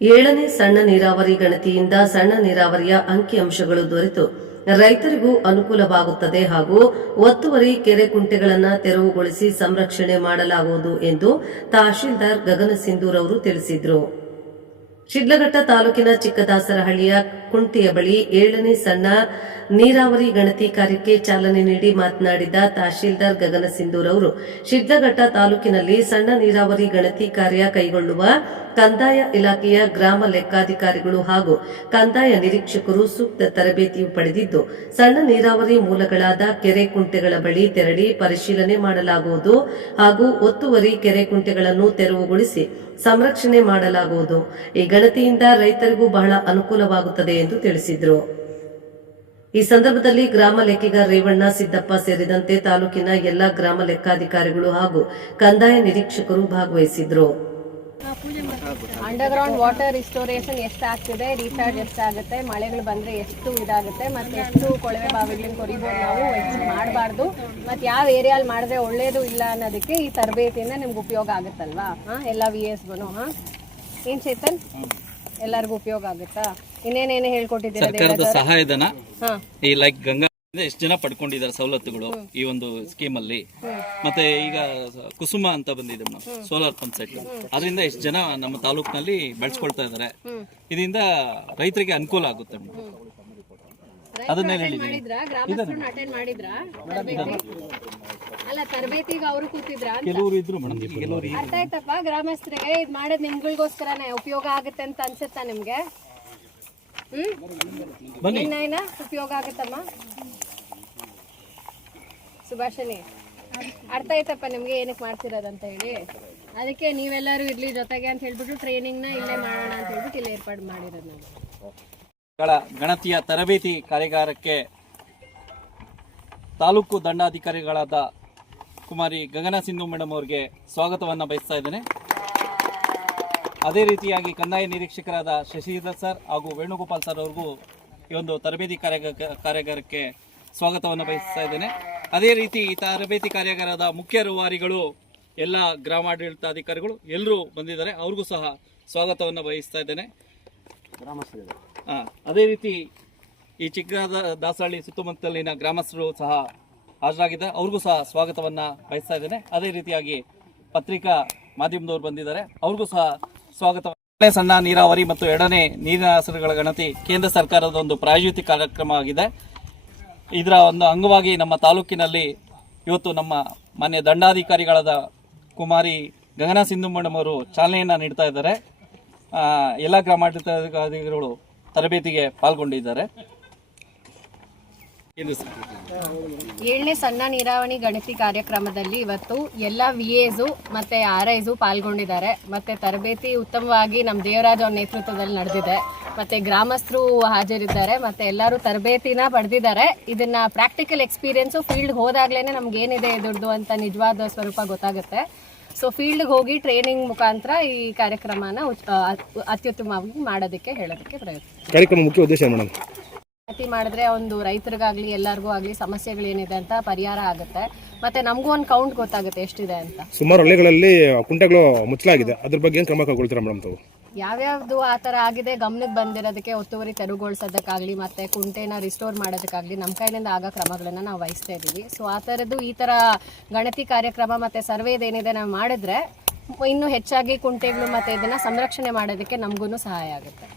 7ನೇ ಸಣ್ಣ ನೀರಾವರಿ ಗಣತಿಯಿಂದ ಸಣ್ಣ ನೀರಾವರಿಯ ಅಂಕಿಅಂಶಗಳು ದೊರೆತು ರೈತರಿಗೂ ಅನುಕೂಲವಾಗುತ್ತದೆ ಹಾಗೂ ಒತ್ತುವರಿ ಕೆರೆ ಕುಂಟೆಗಳನ್ನು ತೆರವುಗೊಳಿಸಿ ಸಂರಕ್ಷಣೆ ಮಾಡಲಾಗುವುದು ಎಂದು ತಹಶೀಲ್ದಾರ್ ಗಗನ ಸಿಂಧೂರ್ ಅವರು ತಿಳಿಸಿದರು. ಶಿಡ್ಲಘಟ್ಟ ತಾಲೂಕಿನ ಚಿಕ್ಕದಾಸರಹಳ್ಳಿಯ ಕುಂಟೆಯ ಬಳಿ 7ನೇ ಸಣ್ಣ ನೀರಾವರಿ ಗಣತಿ ಕಾರ್ಯಕ್ಕೆ ಚಾಲನೆ ನೀಡಿ ಮಾತನಾಡಿದ ತಹಶೀಲ್ದಾರ್ ಗಗನ ಸಿಂಧೂರ್ ಅವರು ಶಿಡ್ಲಘಟ್ಟ ತಾಲೂಕಿನಲ್ಲಿ ಸಣ್ಣ ನೀರಾವರಿ ಗಣತಿ ಕಾರ್ಯ ಕೈಗೊಳ್ಳುವ ಕಂದಾಯ ಇಲಾಖೆಯ ಗ್ರಾಮ ಲೆಕ್ಕಾಧಿಕಾರಿಗಳು ಹಾಗೂ ಕಂದಾಯ ನಿರೀಕ್ಷಕರು ಸೂಕ್ತ ತರಬೇತಿಯು ಪಡೆದಿದ್ದು ಸಣ್ಣ ನೀರಾವರಿ ಮೂಲಗಳಾದ ಕೆರೆ ಕುಂಟೆಗಳ ಬಳಿ ತೆರಳಿ ಪರಿಶೀಲನೆ ಮಾಡಲಾಗುವುದು ಹಾಗೂ ಒತ್ತುವರಿ ಕೆರೆ ಕುಂಟೆಗಳನ್ನು ತೆರವುಗೊಳಿಸಿ ಸಂರಕ್ಷಣೆ ಮಾಡಲಾಗುವುದು. ಈ ಗಣತಿಯಿಂದ ರೈತರಿಗೂ ಬಹಳ ಅನುಕೂಲವಾಗುತ್ತದೆ ಎಂದು ತಿಳಿಸಿದರು. ಈ ಸಂದರ್ಭದಲ್ಲಿ ಗ್ರಾಮ ಲೆಕ್ಕಿಗ ರೇವಣ್ಣ ಸಿದ್ದಪ್ಪ ಸೇರಿದಂತೆ ತಾಲೂಕಿನ ಎಲ್ಲಾ ಗ್ರಾಮ ಲೆಕ್ಕಾಧಿಕಾರಿಗಳು ಹಾಗೂ ಕಂದಾಯ ನಿರೀಕ್ಷಕರು ಭಾಗವಹಿಸಿದ್ರು. ಅಂಡರ್ಗ್ರೌಂಡ್ ವಾಟರ್ ರಿಸ್ಟೋರೇಷನ್ ಎಷ್ಟಾಗ್ತಿದೆ, ರೀಚಾರ್ಜ್ ಎಷ್ಟಾಗುತ್ತೆ, ಮಳೆಗಳು ಬಂದ್ರೆ ಎಷ್ಟು ಇದಾಗುತ್ತೆ, ಮತ್ತೆ ಎಷ್ಟು ಕೊಳವೆ ಬಾವಿಗಳನ್ನ ಕೊರಿಬೋದು, ನಾವು ಎಷ್ಟು ಮಾಡಬಾರ್ದು, ಮತ್ತೆ ಯಾವ ಏರಿಯಾಲ್ ಮಾಡಿದ್ರೆ ಒಳ್ಳೇದು ಇಲ್ಲ ಅನ್ನೋದಕ್ಕೆ ಈ ತರಬೇತಿಯಿಂದ ನಿಮ್ಗೆ ಉಪಯೋಗ ಆಗುತ್ತಲ್ವಾ. ಎಲ್ಲ VSಗೂ ಏನ್ ಚೇತನ್ ಎಲ್ಲರಿಗೂ ಉಪಯೋಗ ಆಗುತ್ತಾ? ಇನ್ನೇನೇನು ಹೇಳ್ಕೊಟ್ಟಿದ್ದೀರಾ? ಸರ್ಕಾರದ ಸಹಾಯಧನ ಈ ಲೈಕ್ ಗಂಗಾ ಎಷ್ಟು ಜನ ಪಡ್ಕೊಂಡಿದ್ದಾರೆ ಸವಲತ್ತುಗಳು ಈ ಒಂದು ಸ್ಕೀಮ್ ಅಲ್ಲಿ, ಮತ್ತೆ ಈಗ ಕುಸುಮ ಅಂತ ಬಂದಿದೆ ಮೇಡಮ್, ಸೋಲಾರ್ ಪಂಪ್ ಸೆಟ್, ಅದರಿಂದ ಎಷ್ಟು ಜನ ನಮ್ಮ ತಾಲೂಕಿನಲ್ಲಿ ಬೆಳೆಸ್ಕೊಳ್ತಾ ಇದ್ದಾರೆ. ಇದರಿಂದ ರೈತರಿಗೆ ಅನುಕೂಲ ಆಗುತ್ತೆ ಮೇಡಮ್. ಅದನ್ನೇ ಹೇಳಿದ್ದೀನಿ. ಅಲ್ಲ, ತರಬೇತಿಗೆ ಅವರು ಕೂತಿದ್ರ? ಕೆಲವರು ಇದ್ರು ಮೇಡಮ್, ಕೆಲವರು. ಅರ್ಥ ಆಯ್ತಪ್ಪ, ಗ್ರಾಮಸ್ಥರಿಗೆ ಇದ್ ಮಾಡೋದ್ ನಿಮ್ಗಳಿಗೋಸ್ಕರನೇ ಉಪಯೋಗ ಆಗುತ್ತೆ ಅಂತ ಅನ್ಸುತ್ತಾ ನಿಮ್ಗೆ? ಏನ ಉಪಯೋಗ ಆಗುತ್ತಮ್ಮ ಸುಭಾಷಿಣಿ? ಅರ್ಥ ಆಯ್ತಪ್ಪ ನಿಮ್ಗೆ ಏನಕ್ಕೆ ಮಾಡ್ತಿರೋದಂತ ಹೇಳಿ? ಅದಕ್ಕೆ ನೀವೆಲ್ಲರೂ ಇರ್ಲಿ ಜೊತೆಗೆ ಅಂತ ಹೇಳ್ಬಿಟ್ಟು ಟ್ರೈನಿಂಗ್ ನ ಇಲ್ಲೇ ಮಾಡೋಣ ಅಂತ ಹೇಳ್ಬಿಟ್ಟು ಇಲ್ಲಿ ಏರ್ಪಾಡು ಮಾಡಿರೋದು ನಾವು. ಗಣತಿಯ ತರಬೇತಿ ಕಾರ್ಯಾಗಾರಕ್ಕೆ ತಾಲೂಕು ದಂಡಾಧಿಕಾರಿಗಳಾದ ಕುಮಾರಿ ಗಗನ ಸಿಂಧು ಮೇಡಮ್ ಅವರಿಗೆ ಸ್ವಾಗತವನ್ನು ಬಯಸ್ತಾ ಇದ್ದೇನೆ. ಅದೇ ರೀತಿಯಾಗಿ ಕಂದಾಯ ನಿರೀಕ್ಷಕರಾದ ಶಶಿಧರ್ ಸರ್ ಹಾಗೂ ವೇಣುಗೋಪಾಲ್ ಸರ್ ಅವ್ರಿಗೂ ಈ ಒಂದು ತರಬೇತಿ ಕಾರ್ಯಾಗಾರಕ್ಕೆ ಸ್ವಾಗತವನ್ನು ಬಯಸ್ತಾ ಇದ್ದೇನೆ. ಅದೇ ರೀತಿ ಈ ತರಬೇತಿ ಕಾರ್ಯಾಗಾರದ ಮುಖ್ಯ ರೂವಾರಿಗಳು, ಎಲ್ಲ ಗ್ರಾಮಾಡಳಿತಾಧಿಕಾರಿಗಳು ಎಲ್ಲರೂ ಬಂದಿದ್ದಾರೆ, ಅವ್ರಿಗೂ ಸಹ ಸ್ವಾಗತವನ್ನು ಬಯಸ್ತಾ ಇದ್ದೇನೆ. ಅದೇ ರೀತಿ ಈ ಚಿಕ್ಕದಾಸಹಳ್ಳಿ ಸುತ್ತಮುತ್ತಲಿನ ಗ್ರಾಮಸ್ಥರು ಸಹ ಹಾಜರಾಗಿದ್ದಾರೆ, ಅವ್ರಿಗೂ ಸಹ ಸ್ವಾಗತವನ್ನು ಬಯಸ್ತಾ ಇದ್ದೇನೆ. ಅದೇ ರೀತಿಯಾಗಿ ಪತ್ರಿಕಾ ಮಾಧ್ಯಮದವರು ಬಂದಿದ್ದಾರೆ, ಅವ್ರಿಗೂ ಸಹ ಸ್ವಾಗತ. ಸಣ್ಣ ನೀರಾವರಿ ಮತ್ತು 2ನೇ ನೀರಿನ ಹೆಸರುಗಳ ಗಣತಿ ಕೇಂದ್ರ ಸರ್ಕಾರದ ಒಂದು ಪ್ರಾಯೋಜಿತ ಕಾರ್ಯಕ್ರಮ ಆಗಿದೆ. ಇದರ ಒಂದು ಅಂಗವಾಗಿ ನಮ್ಮ ತಾಲೂಕಿನಲ್ಲಿ ಇವತ್ತು ನಮ್ಮ ಮಾನ್ಯ ದಂಡಾಧಿಕಾರಿಗಳಾದ ಕುಮಾರಿ ಗಗನ ಸಿಂಧು ಮೇಡಮ್ ಅವರು ಚಾಲನೆಯನ್ನು ನೀಡ್ತಾ ಇದ್ದಾರೆ. ಎಲ್ಲ ಗ್ರಾಮಾಡಳಿತಾಧಿಕಾರಿಗಳು ತರಬೇತಿಗೆ ಪಾಲ್ಗೊಂಡಿದ್ದಾರೆ. 7ನೇ ಸಣ್ಣ ನೀರಾವರಿ ಗಣತಿ ಕಾರ್ಯಕ್ರಮದಲ್ಲಿ ಇವತ್ತು ಎಲ್ಲ VAs ಮತ್ತೆ RIs ಪಾಲ್ಗೊಂಡಿದ್ದಾರೆ. ಮತ್ತೆ ತರಬೇತಿ ಉತ್ತಮವಾಗಿ ನಮ್ಮ ದೇವರಾಜ್ ಅವ್ರ ನೇತೃತ್ವದಲ್ಲಿ ನಡೆದಿದೆ. ಮತ್ತೆ ಗ್ರಾಮಸ್ಥರು ಹಾಜರಿದ್ದಾರೆ, ಮತ್ತೆ ಎಲ್ಲರೂ ತರಬೇತಿನ ಪಡೆದಿದ್ದಾರೆ. ಇದನ್ನ ಪ್ರಾಕ್ಟಿಕಲ್ ಎಕ್ಸ್ಪೀರಿಯನ್ಸ್ ಫೀಲ್ಡ್ ಹೋದಾಗ್ಲೇನೆ ನಮ್ಗೆ ಏನಿದೆ ಇದ್ರದ್ದು ಅಂತ ನಿಜವಾದ ಸ್ವರೂಪ ಗೊತ್ತಾಗುತ್ತೆ. ಸೊ ಫೀಲ್ಡ್ಗೆ ಹೋಗಿ ಟ್ರೈನಿಂಗ್ ಮುಖಾಂತರ ಈ ಕಾರ್ಯಕ್ರಮನ ಅತ್ಯುತ್ತಮವಾಗಿ ಮಾಡೋದಕ್ಕೆ ಹೇಳೋದಕ್ಕೆ ಪ್ರಯತ್ನ. ಕಾರ್ಯಕ್ರಮ ಮುಖ್ಯ ಉದ್ದೇಶ ಮೇಡಮ್, ಮಾಡಿದ್ರೆ ಒಂದು ರೈತರಿಗಾಗ್ಲಿ ಎಲ್ಲರಿಗೂ ಆಗಲಿ ಸಮಸ್ಯೆಗಳೇನಿದೆ ಅಂತ ಪರಿಹಾರ ಆಗುತ್ತೆ. ಮತ್ತೆ ನಮಗೂ ಒಂದು ಕೌಂಟ್ ಗೊತ್ತಾಗುತ್ತೆ ಎಷ್ಟಿದೆ ಅಂತ. ಸುಮಾರು ಹಳ್ಳಿಗಳಲ್ಲಿ ಕುಂಟೆಗಳು ಮುಚ್ಚಲಾಗಿದೆ, ಅದ್ರ ಬಗ್ಗೆ ಏನು ಕ್ರಮ ಕೈಗೊಳ್ತೀರಾ ಮೇಡಮ್ ತಾವು? ಯಾವ್ಯಾವ್ದು ಆ ಥರ ಆಗಿದೆ ಗಮನಕ್ಕೆ ಬಂದಿರೋದಕ್ಕೆ ಒತ್ತುವರಿ ತೆರವುಗೊಳಿಸೋದಕ್ಕಾಗಲಿ ಮತ್ತೆ ಕುಂಟೆನ ರಿಸ್ಟೋರ್ ಮಾಡೋದಕ್ಕಾಗಲಿ ನಮ್ಮ ಕೈಲಿಂದ ಆಗೋ ಕ್ರಮಗಳನ್ನು ನಾವು ವಹಿಸ್ತಾ ಇದ್ದೀವಿ. ಸೊ ಆ ಥರದ್ದು ಈ ಥರ ಗಣತಿ ಕಾರ್ಯಕ್ರಮ ಮತ್ತು ಸರ್ವೇದೇನಿದೆ ನಾವು ಮಾಡಿದ್ರೆ ಇನ್ನೂ ಹೆಚ್ಚಾಗಿ ಕುಂಟೆಗಳು ಮತ್ತು ಇದನ್ನು ಸಂರಕ್ಷಣೆ ಮಾಡೋದಕ್ಕೆ ನಮಗೂ ಸಹಾಯ ಆಗುತ್ತೆ.